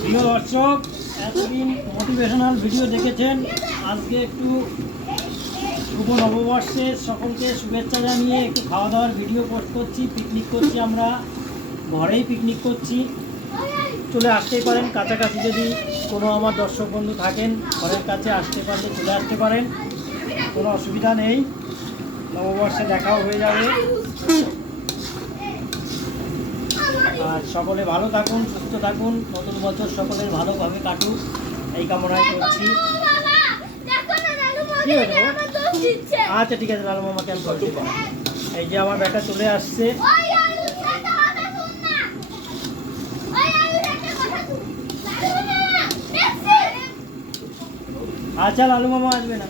প্রিয় দর্শক, এতদিন মোটিভেশনাল ভিডিও দেখেছেন। আজকে একটু শুভ নববর্ষের সকলকে শুভেচ্ছা জানিয়ে একটু খাওয়া দাওয়ার ভিডিও পোস্ট করছি। পিকনিক করছি, আমরা ঘরেই পিকনিক করছি। চলে আসতেই পারেন, কাছাকাছি যদি কোনো আমার দর্শক বন্ধু থাকেন ঘরের কাছে আসতে পারলে চলে আসতে পারেন, কোনো অসুবিধা নেই। নববর্ষে দেখাও হয়ে যাবে। আর সকলে ভালো থাকুন, সুস্থ থাকুন, নতুন বছর সকলের ভালোভাবে কাটুক এই কামনাই করছি। আচ্ছা ঠিক আছে, লালু মামা কেন করছি। এই যে আমার ব্যাটা চলে আসছে। আচ্ছা লালু মামা আসবে না।